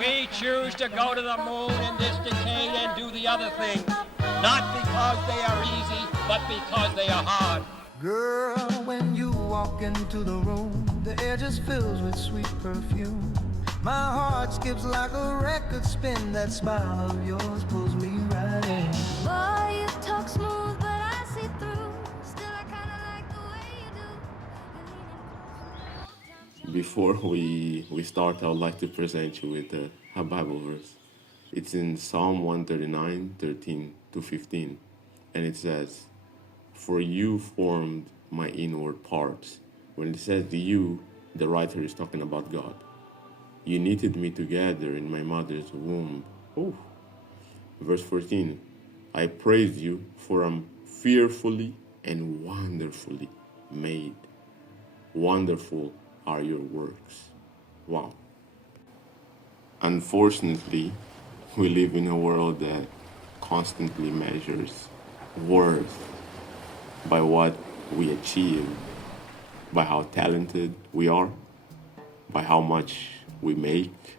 We choose to go to the moon in this decade and do the other things, not because they are easy, but because they are hard. Girl, when you walk into the room, the air just fills with sweet perfume. My heart skips like a record spin. That smile of yours pulls me right in. Boy, you talk smooth, but I see through. Still, I kinda like the way you do. Before we start, I would like to present you with a Bible verse. It's in Psalm 139, 13 to 15, and it says, "For you formed my inward parts." When it says the you, the writer is talking about God. "You knitted me together in my mother's womb." Oh. Verse 14, "I praise you, for I'm fearfully and wonderfully made. Wonderful are your works." Wow. Unfortunately, we live in a world that constantly measures worth by what we achieve, by how talented we are, by how much we make,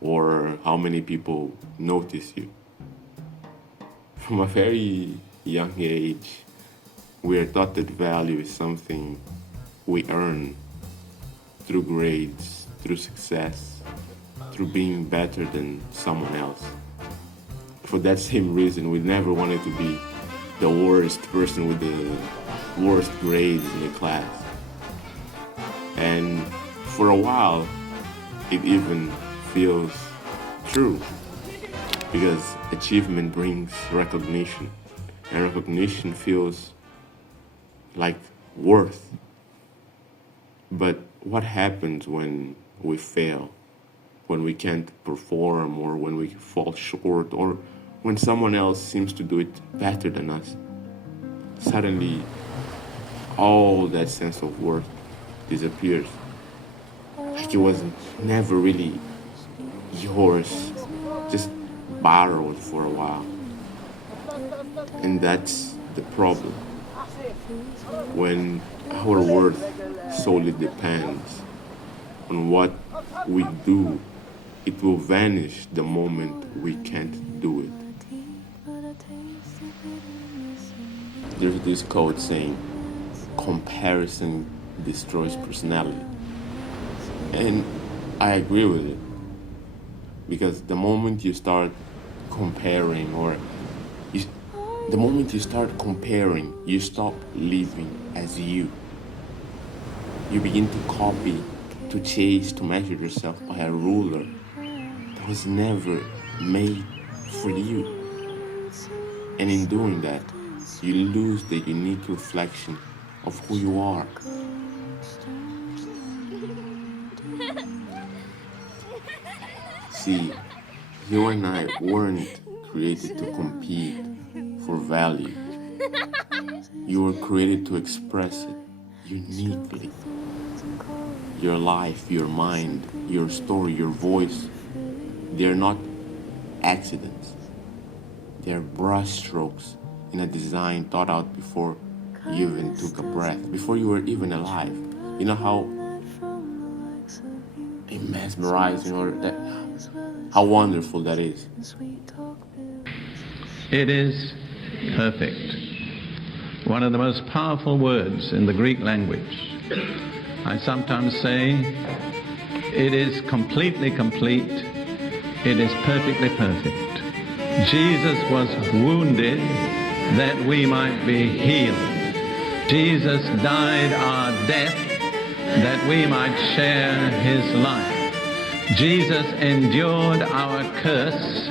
or how many people notice you. From a very young age, we are taught that value is something we earn through grades, through success, through being better than someone else. For that same reason, we never wanted to be the worst person with the worst grades in the class. And for a while, it even feels true, because achievement brings recognition, and recognition feels like worth. But what happens when we fail, when we can't perform, or when we fall short, or when someone else seems to do it better than us? Suddenly, all that sense of worth disappears. Like it was never really yours, just borrowed for a while. And that's the problem. When our worth solely depends on what we do, it will vanish the moment we can't do it. There's this quote saying, "Comparison destroys personality." And I agree with it. Because the moment you start comparing, you stop living as you. You begin to copy, to chase, to measure yourself by a ruler that was never made for you. And in doing that, you lose the unique reflection of who you are. See, you and I weren't created to compete for value. You were created to express it uniquely. Your life, your mind, your story, your voice, they're not accidents. They're brushstrokes in a design thought out before you even took a breath, before you were even alive. You know how mesmerizing, or that, how wonderful that is. It is perfect. One of the most powerful words in the Greek language. I sometimes say it is completely complete. It is perfectly perfect. Jesus was wounded that we might be healed. Jesus died our death that we might share his life. Jesus endured our curse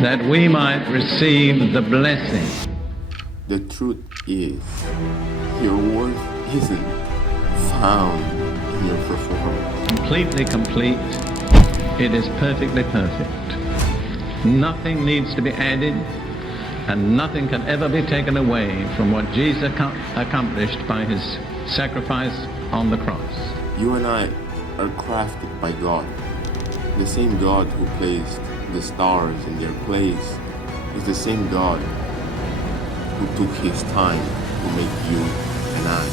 that we might receive the blessing. The truth is, your worth isn't found in your performance. Completely complete. It is perfectly perfect. Nothing needs to be added, and nothing can ever be taken away from what Jesus accomplished by his sacrifice on the cross. You and I are crafted by God. The same God who placed the stars in their place is the same God who took his time to make you and I.